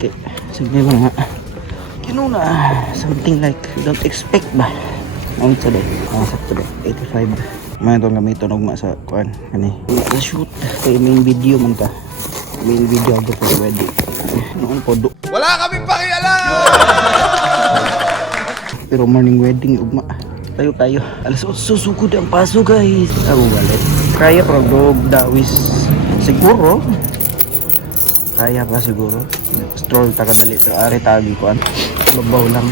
Okay, sige mo nga. Kinuna, something like you don't expect ba? Ang today, today, 85. May itong gamiton og sa kuan kani. Sa shoot kay main video man ka. Main video ako for wedding. Noon po do. Wala kaming pakialam! Pero morning wedding ugma. Tayo. Alas 8 susugod ang paso guys. Ako galit. Kaya pero dog dawis. Siguro. Kaya pa siguro. Stroll takadali pero ari tagi ko an. Babaw lang.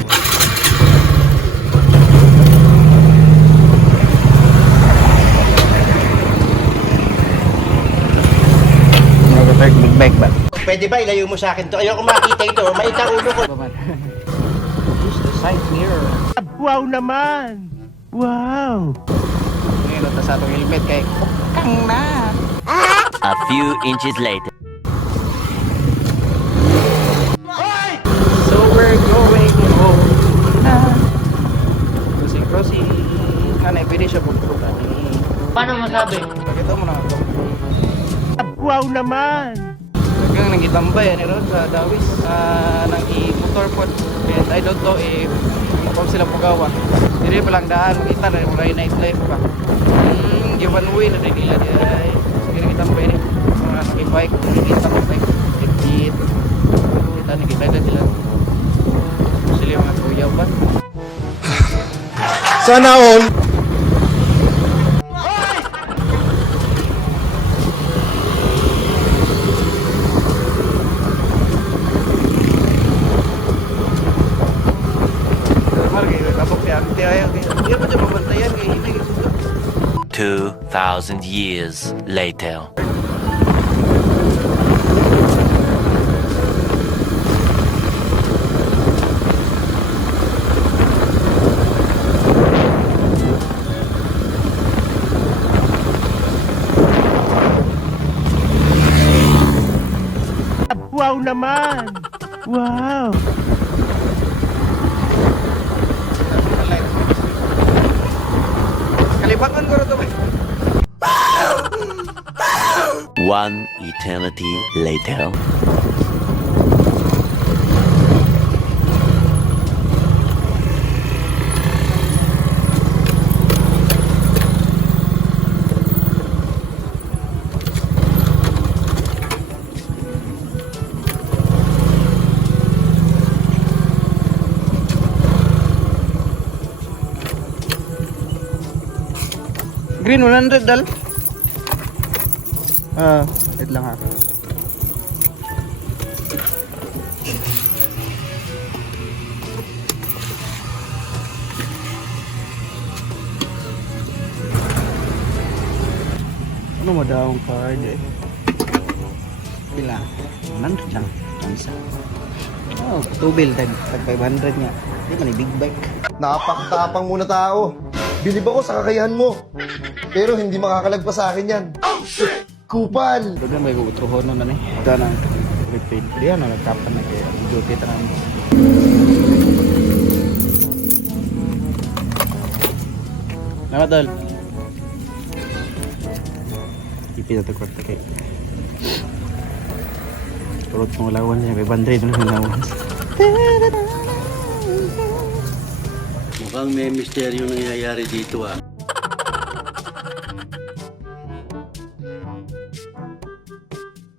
Big bag ba? Pwede ba ilayo mo sa akin to? Ayoko makita ito. Maita ulo ko. Use the side mirror. Wow naman! Wow! Ngayon ito sa atong helmet kay kang na. A few inches later. So we're going home na. Crossing. Kanay pwede siya pagputan. Paano masabi? Pakita mo na ito. Wow naman! Hanggang nagitambay ano ron sa Dawis nang i-motor po. And I don't know if kung sila pugawa. Dili pa lang daan makita na yung night life pa. Giveaway na rin nila ay sige nagitambay ni mga nakibike nakikita mo bike tikit kita nakita nila sila yung mga kuya ba Sana all! kapag si ate ay hindi pa siya mabantayan kaya hindi ka susunod 2,000 years later. Wow naman! Wow! kalibangan ko rin ito ba? One eternity later. Green 100 dal. Wait lang ha. Ano mo daw ang card eh? Pila? 100 lang. Ang isa. Oh, 2 bill tag 500 nga. Di man big bike. Napakatapang muna tao. Bilib ako sa kakayahan mo. Pero hindi makakalagpas sa akin yan. Oh, shit! Kupal! Doon may utrohon na eh. Doon ang repaid. Diyan na nagkapan na kaya duty tanang. Namat dal. Ipit ito kwarta kay. Turot mo lawan siya. May bandray doon yung lawan. Mukhang may misteryo nangyayari dito ah.